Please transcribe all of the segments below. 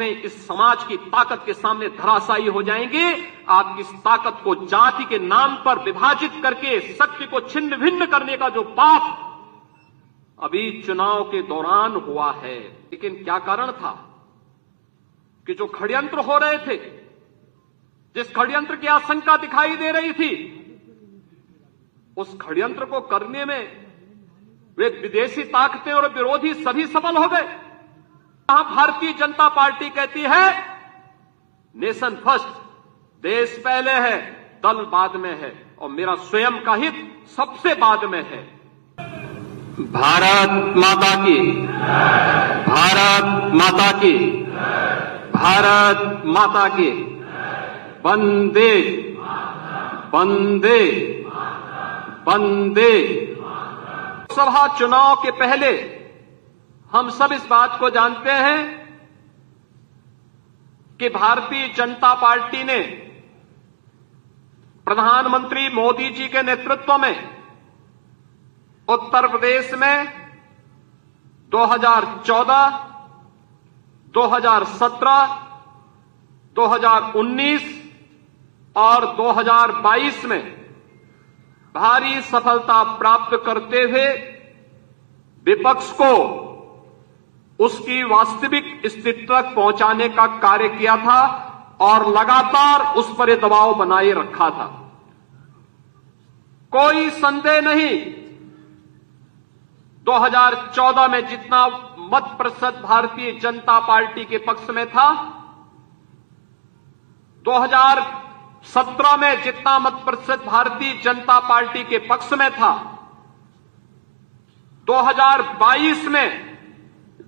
ताकतें इस समाज की ताकत के सामने धराशायी हो जाएंगी। आप इस ताकत को जाति के नाम पर विभाजित करके शक्ति को छिन्न भिन्न करने का जो पाप अभी चुनाव के दौरान हुआ है, लेकिन क्या कारण था कि जो षड्यंत्र हो रहे थे, जिस षड्यंत्र की आशंका दिखाई दे रही थी, उस षड्यंत्र को करने में वे विदेशी ताकतें और विरोधी सभी सफल हो गए। यहां भारतीय जनता पार्टी कहती है नेशन फर्स्ट, देश पहले है, दल बाद में है और मेरा स्वयं का हित सबसे बाद में है। भारत माता की, भारत माता की, भारत माता की, वंदे वंदे वंदे। लोकसभा चुनाव के पहले हम सब इस बात को जानते हैं कि भारतीय जनता पार्टी ने प्रधानमंत्री मोदी जी के नेतृत्व में उत्तर प्रदेश में 2014, 2017, 2019 और 2022 में भारी सफलता प्राप्त करते हुए विपक्ष को उसकी वास्तविक स्थिति तक पहुंचाने का कार्य किया था और लगातार उस पर दबाव बनाए रखा था। कोई संदेह नहीं, 2014 में जितना मत प्रतिशत भारतीय जनता पार्टी के पक्ष में था, 2017 में जितना मत प्रतिशत भारतीय जनता पार्टी के पक्ष में था, 2022 में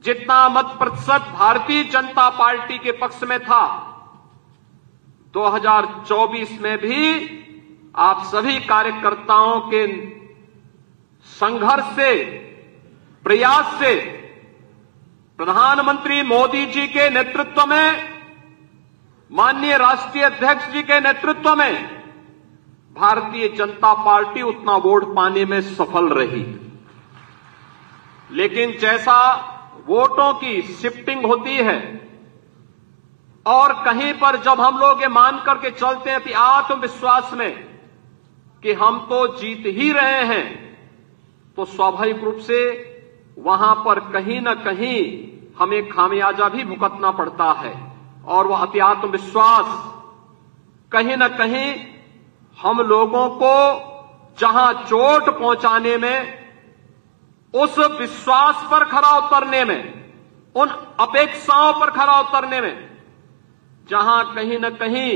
जितना मत प्रतिशत भारतीय जनता पार्टी के पक्ष में था, 2024 में भी आप सभी कार्यकर्ताओं के संघर्ष से, प्रयास से, प्रधानमंत्री मोदी जी के नेतृत्व में, माननीय राष्ट्रीय अध्यक्ष जी के नेतृत्व में भारतीय जनता पार्टी उतना वोट पाने में सफल रही। लेकिन जैसा वोटों की शिफ्टिंग होती है और कहीं पर जब हम लोग ये मान करके चलते हैं कि आत्मविश्वास में कि हम तो जीत ही रहे हैं, तो स्वाभाविक रूप से वहां पर कहीं न कहीं हमें खामियाजा भी भुगतना पड़ता है और वह अति आत्मविश्वास कहीं न कहीं हम लोगों को जहां चोट पहुंचाने में, उस विश्वास पर खरा उतरने में, उन अपेक्षाओं पर खरा उतरने में, जहां कहीं न कहीं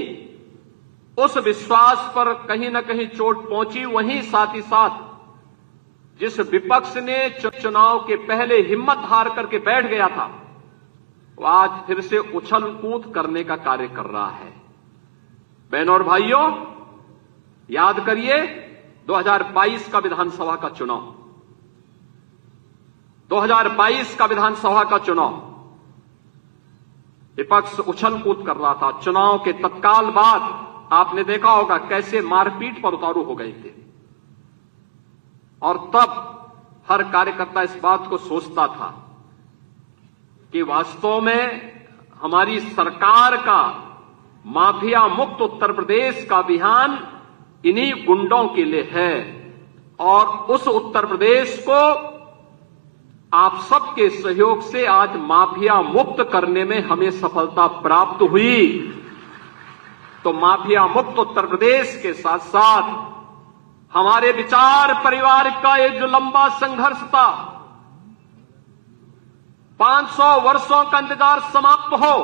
उस विश्वास पर कहीं न कहीं चोट पहुंची, वहीं साथ ही साथ जिस विपक्ष ने चुनाव के पहले हिम्मत हार करके बैठ गया था, वो आज फिर से उछल कूद करने का कार्य कर रहा है। बहनों और भाइयों, याद करिए 2022 का विधानसभा का चुनाव, 2022 का विधानसभा का चुनाव विपक्ष उछल कूद कर रहा था। चुनाव के तत्काल बाद आपने देखा होगा कैसे मारपीट पर उतारू हो गए थे और तब हर कार्यकर्ता इस बात को सोचता था कि वास्तव में हमारी सरकार का माफिया मुक्त उत्तर प्रदेश का अभियान इन्हीं गुंडों के लिए है और उस उत्तर प्रदेश को आप सबके सहयोग से आज माफिया मुक्त करने में हमें सफलता प्राप्त हुई। तो माफिया मुक्त उत्तर प्रदेश के साथ साथ हमारे विचार परिवार का ये जो लंबा संघर्ष था, 500 वर्षों का इंतजार समाप्त हो,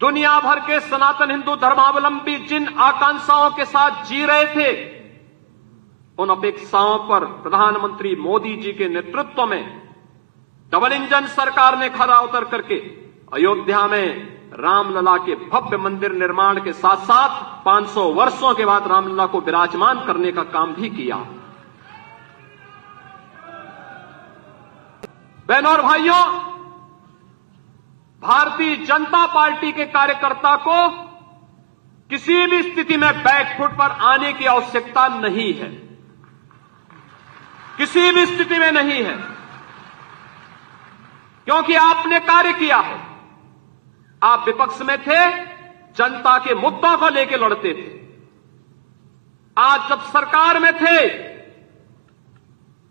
दुनिया भर के सनातन हिंदू धर्मावलंबी जिन आकांक्षाओं के साथ जी रहे थे, उन अपेक्षाओं पर प्रधानमंत्री मोदी जी के नेतृत्व में डबल इंजन सरकार ने खरा उतर करके अयोध्या में रामलला के भव्य मंदिर निर्माण के साथ साथ 500 वर्षों के बाद रामलला को विराजमान करने का काम भी किया। बहनों और भाइयों, भारतीय जनता पार्टी के कार्यकर्ता को किसी भी स्थिति में बैकफुट पर आने की आवश्यकता नहीं है, किसी भी स्थिति में नहीं है। क्योंकि आपने कार्य किया है। आप विपक्ष में थे, जनता के मुद्दों को लेकर लड़ते थे। आज जब सरकार में थे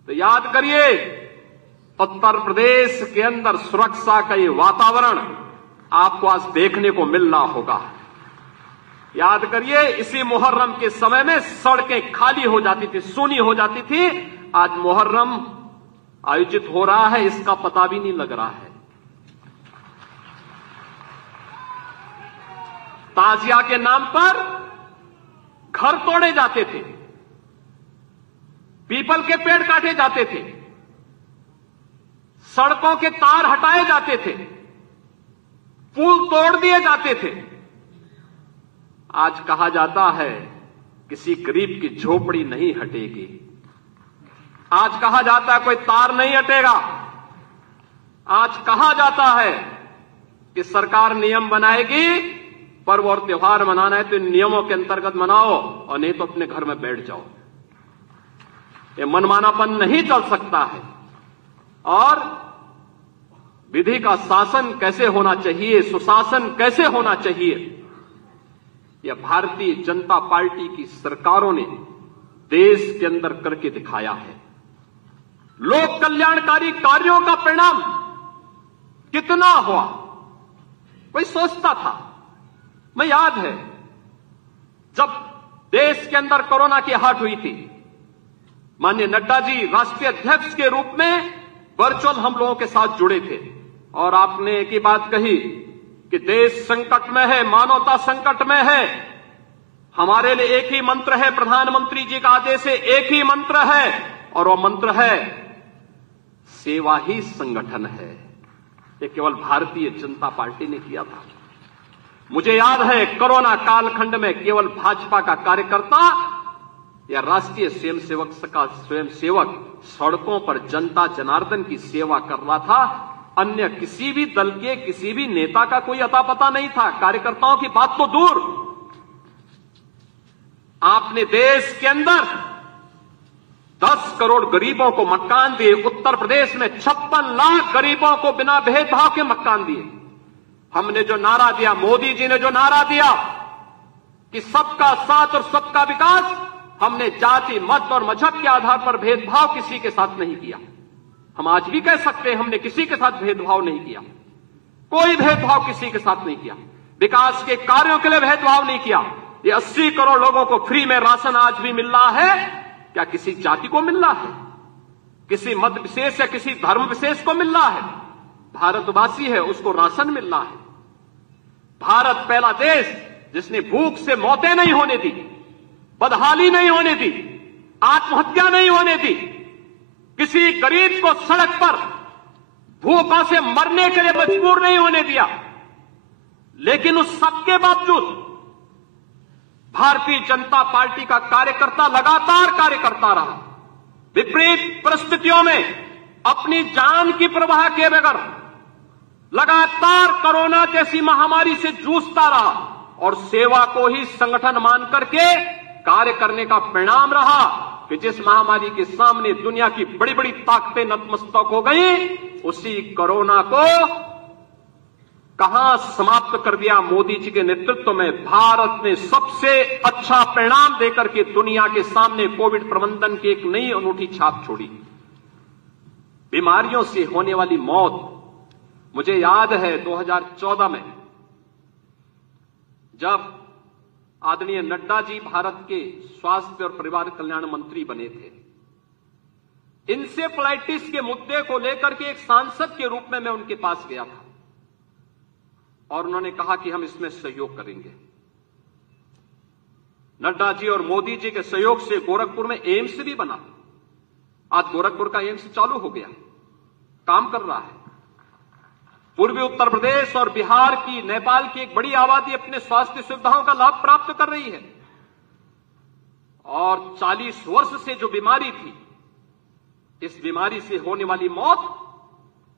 तो याद करिए, उत्तर प्रदेश के अंदर सुरक्षा का ये वातावरण आपको आज देखने को मिल रहा होगा। याद करिए, इसी मुहर्रम के समय में सड़कें खाली हो जाती थी, सूनी हो जाती थी। आज मुहर्रम आयोजित हो रहा है, इसका पता भी नहीं लग रहा है। ताजिया के नाम पर घर तोड़े जाते थे, पीपल के पेड़ काटे जाते थे, सड़कों के तार हटाए जाते थे, पुल तोड़ दिए जाते थे। आज कहा जाता है किसी गरीब की झोपड़ी नहीं हटेगी। आज कहा जाता है कोई तार नहीं हटेगा। आज कहा जाता है कि सरकार नियम बनाएगी, पर्व और त्योहार मनाना है तो इन नियमों के अंतर्गत मनाओ और नहीं तो अपने घर में बैठ जाओ। ये मनमानापन नहीं चल सकता है। और विधि का शासन कैसे होना चाहिए, सुशासन कैसे होना चाहिए, यह भारतीय जनता पार्टी की सरकारों ने देश के अंदर करके दिखाया है। लोक कल्याणकारी कार्यों का परिणाम कितना हुआ, कोई सोचता था? मैं याद है जब देश के अंदर कोरोना की आहट हुई थी, माननीय नड्डा जी राष्ट्रीय अध्यक्ष के रूप में वर्चुअल हम लोगों के साथ जुड़े थे और आपने एक ही बात कही कि देश संकट में है, मानवता संकट में है। हमारे लिए एक ही मंत्र है, प्रधानमंत्री जी का आदेश है, एक ही मंत्र है और वो मंत्र है सेवा ही संगठन है। ये केवल भारतीय जनता पार्टी ने किया था। मुझे याद है कोरोना कालखंड में केवल भाजपा का कार्यकर्ता या राष्ट्रीय स्वयंसेवक सड़कों पर जनता जनार्दन की सेवा कर रहा था। अन्य किसी भी दल के किसी भी नेता का कोई अता पता नहीं था। कार्यकर्ताओं की बात तो दूर, आपने देश के अंदर 10 करोड़ गरीबों को मकान दिए। उत्तर प्रदेश में 56 लाख गरीबों को बिना भेदभाव के मकान दिए। हमने जो नारा दिया, मोदी जी ने जो नारा दिया कि सबका साथ और सबका विकास, हमने जाति, मत और मजहब के आधार पर भेदभाव किसी के साथ नहीं किया। हम आज भी कह सकते हैं हमने किसी के साथ भेदभाव नहीं किया, कोई भेदभाव किसी के साथ नहीं किया। विकास के कार्यों के लिए भेदभाव नहीं किया। ये 80 करोड़ लोगों को फ्री में राशन आज भी मिल रहा है। क्या किसी जाति को मिल रहा है, किसी मत विशेष या किसी धर्म विशेष को मिल रहा है? भारतवासी है, उसको राशन मिल रहा है। भारत पहला देश जिसने भूख से मौतें नहीं होने दी, बदहाली नहीं होने दी, आत्महत्या नहीं होने दी, किसी गरीब को सड़क पर भूखों से मरने के लिए मजबूर नहीं होने दिया। लेकिन उस सबके बावजूद भारतीय जनता पार्टी का कार्यकर्ता लगातार कार्य करता रहा। विपरीत परिस्थितियों में अपनी जान की परवाह किए बगैर लगातार कोरोना जैसी महामारी से जूझता रहा और सेवा को ही संगठन मान करके कार्य करने का परिणाम रहा कि जिस महामारी के सामने दुनिया की बड़ी बड़ी ताकतें नतमस्तक हो गई, उसी कोरोना को कहां समाप्त कर दिया मोदी जी के नेतृत्व में। भारत ने सबसे अच्छा परिणाम देकर के दुनिया के सामने कोविड प्रबंधन की एक नई अनूठी छाप छोड़ी। बीमारियों से होने वाली मौत, मुझे याद है 2014 में जब आदरणीय नड्डा जी भारत के स्वास्थ्य और परिवार कल्याण मंत्री बने थे, इंसेफ्लाइटिस के मुद्दे को लेकर के एक सांसद के रूप में मैं उनके पास गया था और उन्होंने कहा कि हम इसमें सहयोग करेंगे। नड्डा जी और मोदी जी के सहयोग से गोरखपुर में एम्स भी बना। आज गोरखपुर का एम्स चालू हो गया, काम कर रहा है। पूर्वी उत्तर प्रदेश और बिहार की, नेपाल की एक बड़ी आबादी अपने स्वास्थ्य सुविधाओं का लाभ प्राप्त कर रही है। और 40 वर्ष से जो बीमारी थी, इस बीमारी से होने वाली मौत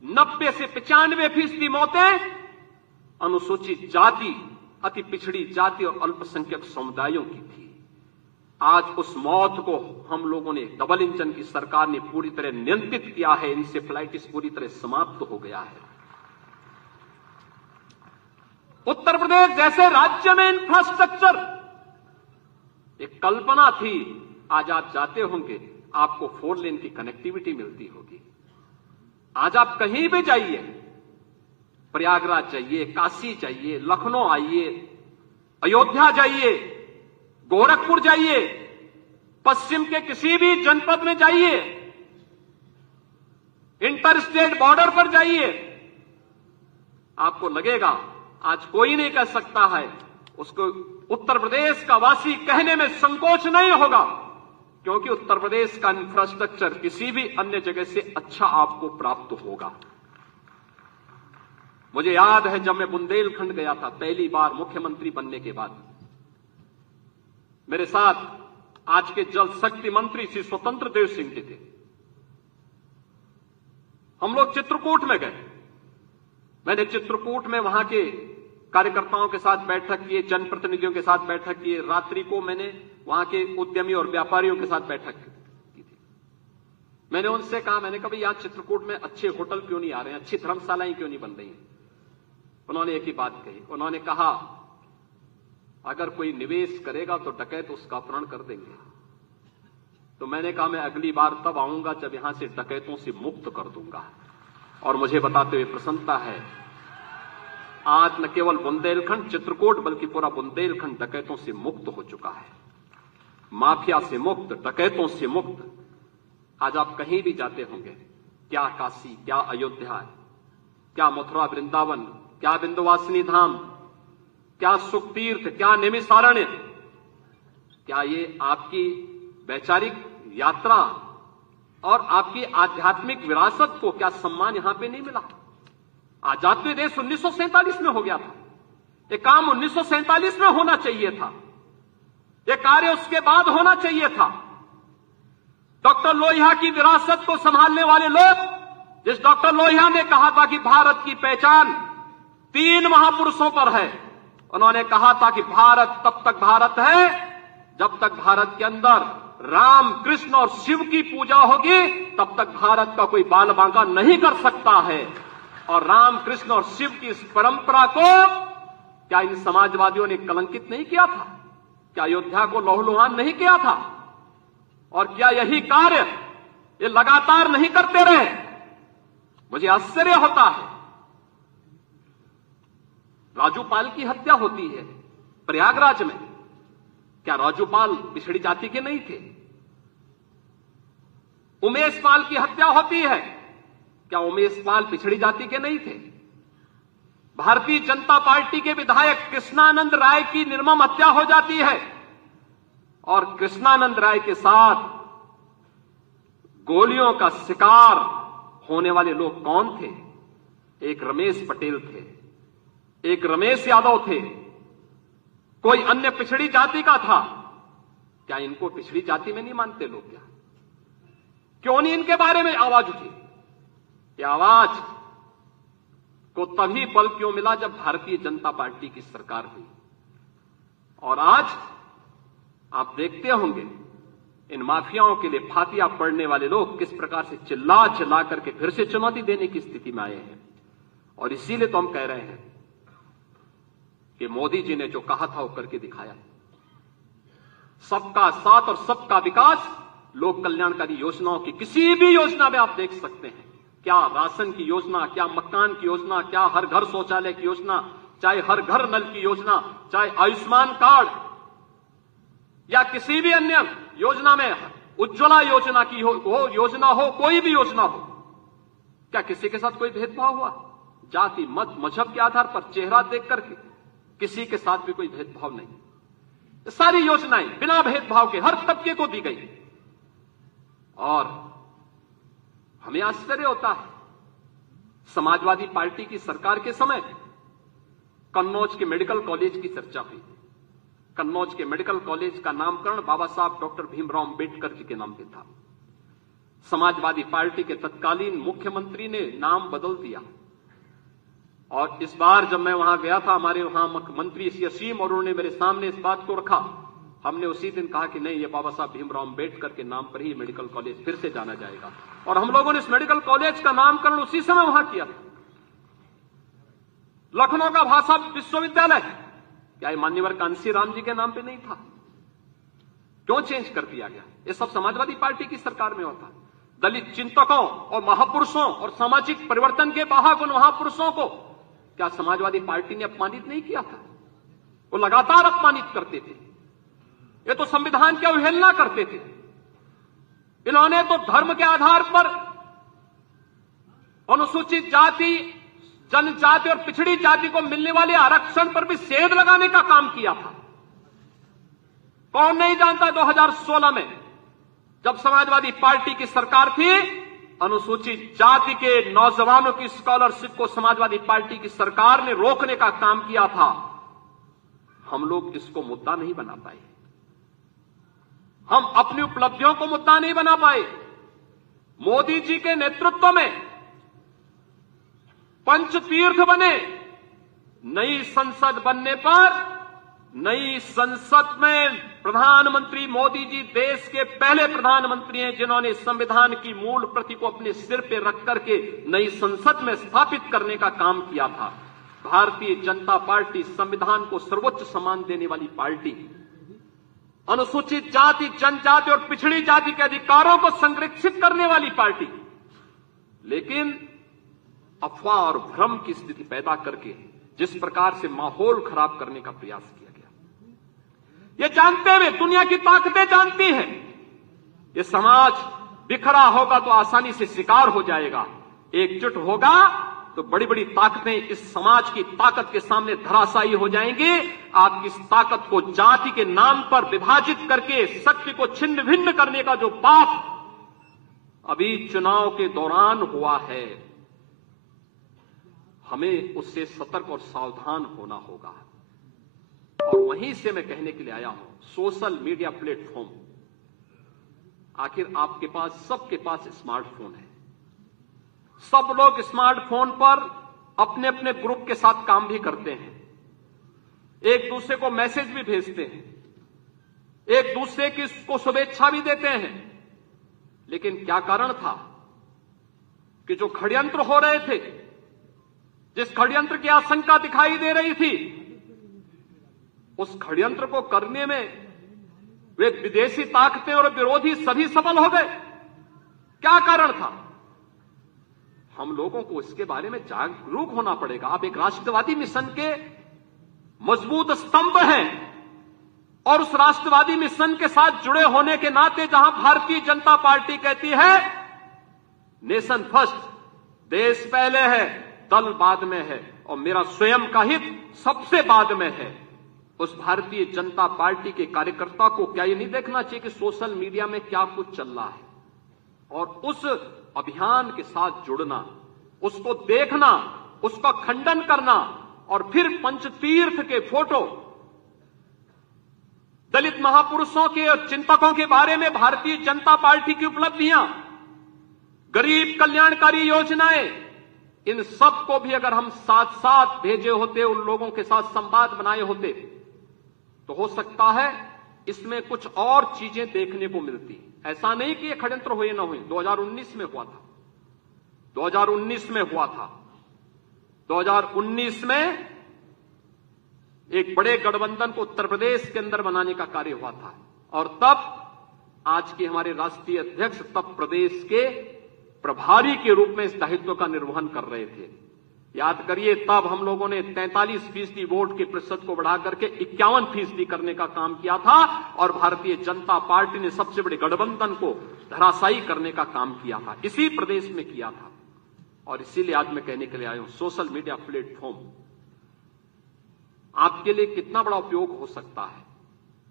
90 से 95% मौतें अनुसूचित जाति, अति पिछड़ी जाति और अल्पसंख्यक समुदायों की थी। आज उस मौत को हम लोगों ने, डबल इंजन की सरकार ने पूरी तरह नियंत्रित किया है। इंसेफ्लाइटिस पूरी तरह समाप्त हो गया है। उत्तर प्रदेश जैसे राज्य में इंफ्रास्ट्रक्चर, एक कल्पना थी, आज आप जाते होंगे आपको 4 लेन की कनेक्टिविटी मिलती होगी। आज आप कहीं भी जाइए, प्रयागराज जाइए, काशी जाइए, लखनऊ आइए, अयोध्या जाइए, गोरखपुर जाइए, पश्चिम के किसी भी जनपद में जाइए, इंटर स्टेट बॉर्डर पर जाइए, आपको लगेगा आज कोई नहीं कह सकता है, उसको उत्तर प्रदेश का वासी कहने में संकोच नहीं होगा, क्योंकि उत्तर प्रदेश का इंफ्रास्ट्रक्चर किसी भी अन्य जगह से अच्छा आपको प्राप्त होगा। मुझे याद है जब मैं बुंदेलखंड गया था पहली बार मुख्यमंत्री बनने के बाद, मेरे साथ आज के जल शक्ति मंत्री श्री स्वतंत्र देव सिंह जी थे। हम लोग चित्रकूट में गए। मैंने चित्रकूट में वहां के कार्यकर्ताओं के साथ बैठक किए, जनप्रतिनिधियों के साथ बैठक किए। रात्रि को मैंने वहां के उद्यमी और व्यापारियों के साथ बैठक की थी। मैंने उनसे कहा, मैंने कहा भाई यहाँ चित्रकूट में अच्छे होटल क्यों नहीं आ रहे हैं, अच्छी धर्मशालाएं क्यों नहीं बन रही हैं? उन्होंने एक ही बात कही, उन्होंने कहा अगर कोई निवेश करेगा तो डकैत उसका अपहरण कर देंगे। तो मैंने कहा मैं अगली बार तब आऊंगा जब यहां से डकैतों से मुक्त कर दूंगा। और मुझे बताते हुए प्रसन्नता है, आज न केवल बुंदेलखंड चित्रकूट बल्कि पूरा बुंदेलखंड डकैतों से मुक्त हो चुका है, माफिया से मुक्त, डकैतों से मुक्त। आज आप कहीं भी जाते होंगे, क्या काशी, क्या अयोध्या, क्या मथुरा वृंदावन, क्या विंध्यवासिनी धाम, क्या सुखतीर्थ, क्या नैमिषारण्य, क्या ये आपकी वैचारिक यात्रा और आपकी आध्यात्मिक विरासत को क्या सम्मान यहां पे नहीं मिला? आजाद देश 1947 में हो गया था। ये काम 1947 में होना चाहिए था, ये कार्य उसके बाद होना चाहिए था। डॉक्टर लोहिया की विरासत को संभालने वाले लोग, जिस डॉक्टर लोहिया ने कहा था कि भारत की पहचान 3 महापुरुषों पर है, उन्होंने कहा था कि भारत तब तक भारत है जब तक भारत के अंदर राम, कृष्ण और शिव की पूजा होगी, तब तक भारत का कोई बाल बांका नहीं कर सकता है। और राम, कृष्ण और शिव की इस परंपरा को क्या इन समाजवादियों ने कलंकित नहीं किया था? क्या अयोध्या को लहूलुहान नहीं किया था? और क्या यही कार्य ये लगातार नहीं करते रहे? मुझे आश्चर्य होता है। राजूपाल की हत्या होती है प्रयागराज में, क्या राजूपाल पिछड़ी जाति के नहीं थे? उमेश पाल की हत्या होती है, क्या उमेश पाल पिछड़ी जाति के नहीं थे? भारतीय जनता पार्टी के विधायक कृष्णानंद राय की निर्मम हत्या हो जाती है, और कृष्णानंद राय के साथ गोलियों का शिकार होने वाले लोग कौन थे? एक रमेश पटेल थे, एक रमेश यादव थे, कोई अन्य पिछड़ी जाति का था। क्या इनको पिछड़ी जाति में नहीं मानते लोग? क्या क्यों नहीं इनके बारे में आवाज उठी? ये आवाज को तभी बल क्यों मिला जब भारतीय जनता पार्टी की सरकार हुई। और आज आप देखते होंगे इन माफियाओं के लिए फातिया पड़ने वाले लोग किस प्रकार से चिल्ला चिल्ला करके फिर से चुनौती देने की स्थिति में आए हैं। और इसीलिए तो हम कह रहे हैं कि मोदी जी ने जो कहा था वो करके दिखाया। सबका साथ और सबका विकास, लोक कल्याणकारी योजनाओं की किसी भी योजना में आप देख सकते हैं, क्या राशन की योजना, क्या मकान की योजना, क्या हर घर शौचालय की योजना, चाहे हर घर नल की योजना, चाहे आयुष्मान कार्ड या किसी भी अन्य योजना में, उज्ज्वला योजना की हो योजना हो, कोई भी योजना हो, क्या किसी के साथ कोई भेदभाव हुआ? जाति, मत, मजहब के आधार पर, चेहरा देख करके किसी के साथ भी कोई भेदभाव नहीं। सारी योजनाएं बिना भेदभाव के हर तबके को दी गई। और हमें आश्चर्य होता है, समाजवादी पार्टी की सरकार के समय कन्नौज के मेडिकल कॉलेज की चर्चा हुई। कन्नौज के मेडिकल कॉलेज का नामकरण बाबा साहब डॉक्टर भीमराव अंबेडकर जी के नाम पे था। समाजवादी पार्टी के तत्कालीन मुख्यमंत्री ने नाम बदल दिया। और इस बार जब मैं वहां गया था, हमारे वहां मंत्री श्री असीम और उन्होंने मेरे सामने इस बात को रखा हमने उसी दिन कहा कि नहीं, ये बाबा साहब भीमराव अंबेडकर के नाम पर ही मेडिकल कॉलेज फिर से जाना जाएगा, और हम लोगों ने इस मेडिकल कॉलेज का नामकरण उसी समय वहां किया था। लखनऊ का भाषा विश्वविद्यालय, क्या ये मान्यवर कांसी राम जी के नाम पे नहीं था? क्यों चेंज कर दिया गया? ये सब समाजवादी पार्टी की सरकार में होता। दलित चिंतकों और महापुरुषों और सामाजिक परिवर्तन के वाहक उन महापुरुषों को क्या समाजवादी पार्टी ने अपमानित नहीं किया था? वो लगातार अपमानित करते थे। ये तो संविधान की अवहेलना करते थे। इन्होंने तो धर्म के आधार पर अनुसूचित जाति, जनजाति और पिछड़ी जाति को मिलने वाले आरक्षण पर भी सेध लगाने का काम किया था। कौन नहीं जानता 2016 में जब समाजवादी पार्टी की सरकार थी, अनुसूचित जाति के नौजवानों की स्कॉलरशिप को समाजवादी पार्टी की सरकार ने रोकने का काम किया था। हम लोग इसको मुद्दा नहीं बना पाए, हम अपनी उपलब्धियों को मुद्दा नहीं बना पाए। मोदी जी के नेतृत्व में पंचतीर्थ बने। नई संसद बनने पर, नई संसद में प्रधानमंत्री मोदी जी देश के पहले प्रधानमंत्री हैं जिन्होंने संविधान की मूल प्रति को अपने सिर पे रख करके नई संसद में स्थापित करने का काम किया था। भारतीय जनता पार्टी संविधान को सर्वोच्च सम्मान देने वाली पार्टी, अनुसूचित जाति, जनजाति और पिछड़ी जाति के अधिकारों को संरक्षित करने वाली पार्टी, लेकिन अफवाह और भ्रम की स्थिति पैदा करके जिस प्रकार से माहौल खराब करने का प्रयास किया गया, ये जानते हुए, दुनिया की ताकतें जानती हैं, ये समाज बिखरा होगा तो आसानी से शिकार हो जाएगा, एकजुट होगा तो बड़ी बड़ी ताकतें इस समाज की ताकत के सामने धराशायी हो जाएंगी। आपकी इस ताकत को जाति के नाम पर विभाजित करके शक्ति को छिन्न भिन्न करने का जो पाप अभी चुनाव के दौरान हुआ है, हमें उससे सतर्क और सावधान होना होगा। और वहीं से मैं कहने के लिए आया हूं, सोशल मीडिया प्लेटफॉर्म, आखिर आपके पास, सबके पास स्मार्टफोन है, सब लोग स्मार्टफोन पर अपने अपने ग्रुप के साथ काम भी करते हैं, एक दूसरे को मैसेज भी भेजते हैं, एक दूसरे को शुभेच्छा भी देते हैं। लेकिन क्या कारण था कि जो षड्यंत्र हो रहे थे, जिस षड्यंत्र की आशंका दिखाई दे रही थी, उस षड्यंत्र को करने में वे विदेशी ताकतें और विरोधी सभी सफल हो गए? क्या कारण था? हम लोगों को इसके बारे में जागरूक होना पड़ेगा। आप एक राष्ट्रवादी मिशन के मजबूत स्तंभ हैं, और उस राष्ट्रवादी मिशन के साथ जुड़े होने के नाते जहां भारतीय जनता पार्टी कहती है नेशन फर्स्ट, देश पहले है, दल बाद में है, और मेरा स्वयं का हित सबसे बाद में है, उस भारतीय जनता पार्टी के कार्यकर्ता को क्या ये नहीं देखना चाहिए कि सोशल मीडिया में क्या कुछ चल रहा है, और उस अभियान के साथ जुड़ना, उसको देखना, उसका खंडन करना, और फिर पंचतीर्थ के फोटो, दलित महापुरुषों के और चिंतकों के बारे में भारतीय जनता पार्टी की उपलब्धियां, गरीब कल्याणकारी योजनाएं, इन सब को भी अगर हम साथ साथ भेजे होते, उन लोगों के साथ संवाद बनाए होते, तो हो सकता है इसमें कुछ और चीजें देखने को मिलती। ऐसा नहीं कि ये षड्यंत्र हुए ना हुए, 2019 में हुआ था, 2019 में हुआ था। 2019 में एक बड़े गठबंधन को उत्तर प्रदेश के अंदर बनाने का कार्य हुआ था, और तब आज के हमारे राष्ट्रीय अध्यक्ष तब प्रदेश के प्रभारी के रूप में इस दायित्व का निर्वहन कर रहे थे। याद करिए, तब हम लोगों ने 43% वोट के प्रतिशत को बढ़ाकर के 51% करने का काम किया था, और भारतीय जनता पार्टी ने सबसे बड़े गठबंधन को धराशायी करने का काम किया था, इसी प्रदेश में किया था। और इसीलिए आज मैं कहने के लिए आया हूं, सोशल मीडिया प्लेटफॉर्म आपके लिए कितना बड़ा उपयोग हो सकता है,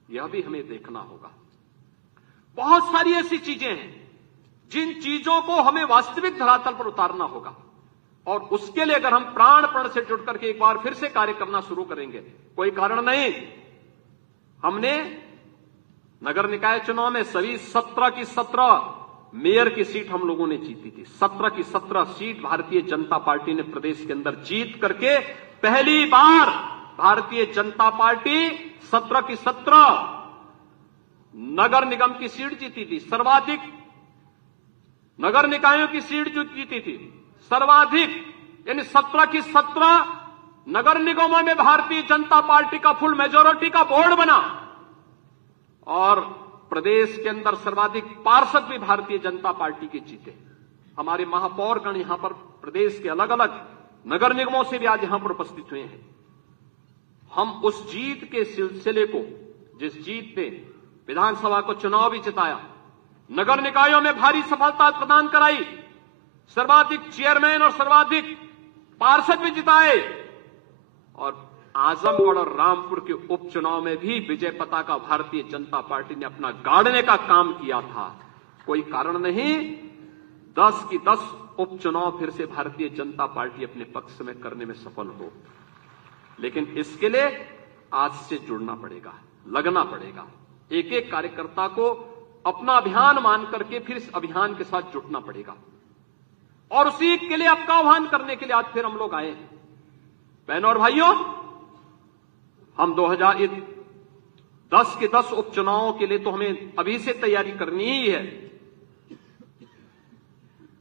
यह भी हमें देखना होगा। बहुत सारी ऐसी चीजें हैं जिन चीजों को हमें वास्तविक धरातल पर उतारना होगा, और उसके लिए अगर हम प्राणपण से जुड़ करके एक बार फिर से कार्य करना शुरू करेंगे, कोई कारण नहीं। हमने नगर निकाय चुनाव में सभी 17 की 17 मेयर की सीट हम लोगों ने जीती थी। 17 की 17 सीट भारतीय जनता पार्टी ने प्रदेश के अंदर जीत करके पहली बार भारतीय जनता पार्टी 17 की 17 नगर निगम की सीट जीती थी, सर्वाधिक नगर निकायों की सीट जो जीती थी, सर्वाधिक, यानी 17 की 17 नगर निगमों में भारतीय जनता पार्टी का फुल मेजोरिटी का बोर्ड बना और प्रदेश के अंदर सर्वाधिक पार्षद भी भारतीय जनता पार्टी के जीते। हमारे महापौरगण यहां पर प्रदेश के अलग अलग नगर निगमों से भी आज यहां पर उपस्थित हुए हैं। हम उस जीत के सिलसिले को, जिस जीत ने विधानसभा को चुनाव भी जिताया, नगर निकायों में भारी सफलता प्रदान कराई, सर्वाधिक चेयरमैन और सर्वाधिक पार्षद भी जिताए, और आजमगढ़ और रामपुर के उपचुनाव में भी विजय पताका भारतीय जनता पार्टी ने अपना गाड़ने का काम किया था। कोई कारण नहीं 10 की 10 उपचुनाव फिर से भारतीय जनता पार्टी अपने पक्ष में करने में सफल हो। लेकिन इसके लिए आज से जुड़ना पड़ेगा, लगना पड़ेगा। एक एक कार्यकर्ता को अपना अभियान मान करके फिर इस अभियान के साथ जुटना पड़ेगा, और उसी के लिए आपका आह्वान करने के लिए आज फिर हम लोग आए हैं। बहनों और भाइयों, हम 2010 के 10 उपचुनावों के लिए तो हमें अभी से तैयारी करनी ही है,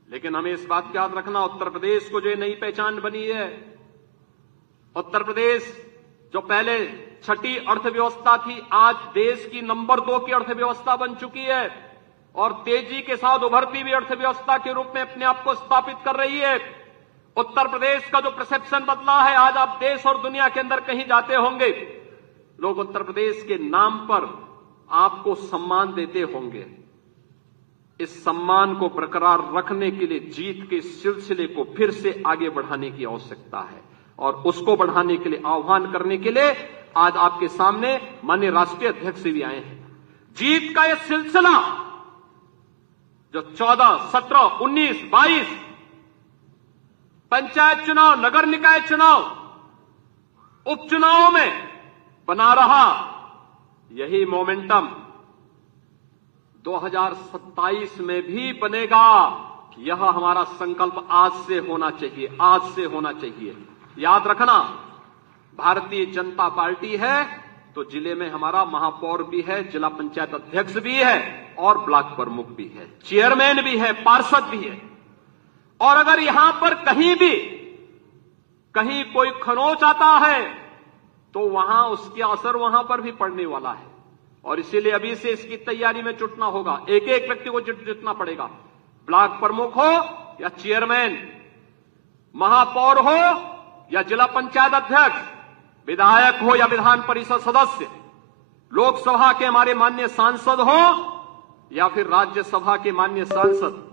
लेकिन हमें इस बात का याद रखना, उत्तर प्रदेश को जो नई पहचान बनी है, उत्तर प्रदेश जो पहले छठी अर्थव्यवस्था थी, आज देश की नंबर 2 की अर्थव्यवस्था बन चुकी है और तेजी के साथ उभरती हुई अर्थव्यवस्था के रूप में अपने आप को स्थापित कर रही है। उत्तर प्रदेश का जो परसेप्शन बदला है, आज आप देश और दुनिया के अंदर कहीं जाते होंगे, लोग उत्तर प्रदेश के नाम पर आपको सम्मान देते होंगे। इस सम्मान को बरकरार रखने के लिए जीत के सिलसिले को फिर से आगे बढ़ाने की आवश्यकता है, और उसको बढ़ाने के लिए आह्वान करने के लिए आज आपके सामने माननीय राष्ट्रीय अध्यक्ष भी आए हैं। जीत का यह सिलसिला जो 14, 17, 19, 22 पंचायत चुनाव, नगर निकाय चुनाव, उपचुनाव में बना रहा, यही मोमेंटम 2027 में भी बनेगा। यह हमारा संकल्प आज से होना चाहिए, आज से होना चाहिए। याद रखना, भारतीय जनता पार्टी है तो जिले में हमारा महापौर भी है, जिला पंचायत अध्यक्ष भी है और ब्लॉक प्रमुख भी है, चेयरमैन भी है, पार्षद भी है। और अगर यहां पर कहीं कोई खरोंच आता है तो वहां उसके असर वहां पर भी पड़ने वाला है, और इसीलिए अभी से इसकी तैयारी में जुटना होगा। एक एक व्यक्ति को जुटना पड़ेगा, ब्लॉक प्रमुख हो या चेयरमैन, महापौर हो या जिला पंचायत अध्यक्ष, विधायक हो या विधान परिषद सदस्य, लोकसभा के हमारे माननीय सांसद हो या फिर राज्यसभा के माननीय सांसद,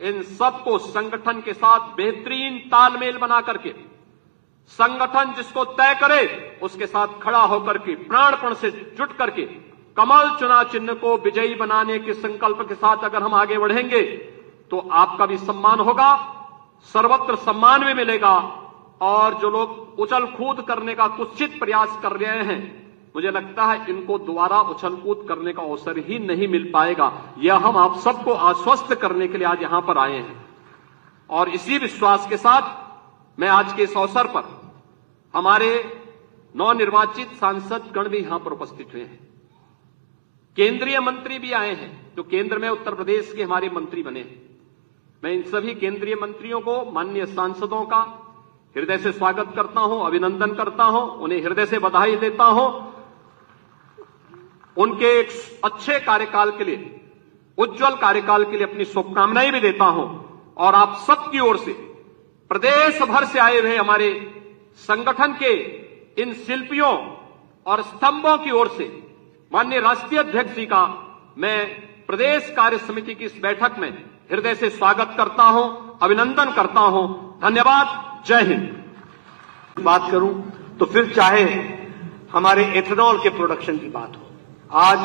इन सबको संगठन के साथ बेहतरीन तालमेल बना करके, संगठन जिसको तय करे उसके साथ खड़ा होकर के प्राणपण से जुट करके कमल चुनाव चिन्ह को विजयी बनाने के संकल्प के साथ अगर हम आगे बढ़ेंगे तो आपका भी सम्मान होगा, सर्वत्र सम्मान भी मिलेगा। और जो लोग उछल कूद करने का कुत्सित प्रयास कर रहे हैं, मुझे लगता है इनको दोबारा उछल कूद करने का अवसर ही नहीं मिल पाएगा। यह हम आप सबको आश्वस्त करने के लिए आज यहां पर आए हैं, और इसी विश्वास के साथ मैं आज के इस अवसर पर हमारे नवनिर्वाचित सांसद गण भी यहां पर उपस्थित हुए हैं, केंद्रीय मंत्री भी आए हैं जो केंद्र में उत्तर प्रदेश के हमारे मंत्री बने हैं। मैं इन सभी केंद्रीय मंत्रियों को, माननीय सांसदों का हृदय से स्वागत करता हूं, अभिनंदन करता हूं, उन्हें हृदय से बधाई देता हूं। उनके एक अच्छे कार्यकाल के लिए, उज्जवल कार्यकाल के लिए अपनी शुभकामनाएं भी देता हूं, और आप सबकी ओर से, प्रदेश भर से आए हुए हमारे संगठन के इन शिल्पियों और स्तंभों की ओर से माननीय राष्ट्रीय अध्यक्ष जी का मैं प्रदेश कार्य समिति की इस बैठक में हृदय से स्वागत करता हूं, अभिनंदन करता हूं। धन्यवाद, जय हिंद। बात करूं तो फिर चाहे हमारे एथेनॉल के प्रोडक्शन की बात हो, आज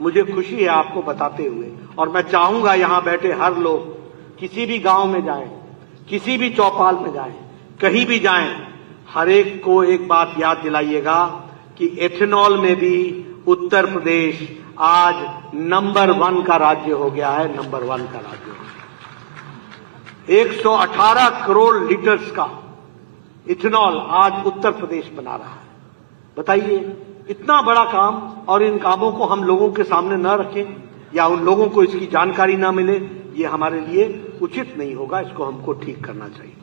मुझे खुशी है आपको बताते हुए, और मैं चाहूंगा यहां बैठे हर लोग किसी भी गांव में जाएं, किसी भी चौपाल में जाएं, कहीं भी जाएं, हर एक को एक बात याद दिलाइएगा कि एथेनॉल में भी उत्तर प्रदेश आज नंबर 1 का राज्य हो गया है, नंबर 1 का राज्य। 118 करोड़ लीटर्स का इथेनॉल आज उत्तर प्रदेश बना रहा है। बताइए, इतना बड़ा काम और इन कामों को हम लोगों के सामने न रखें या उन लोगों को इसकी जानकारी न मिले, ये हमारे लिए उचित नहीं होगा। इसको हमको ठीक करना चाहिए।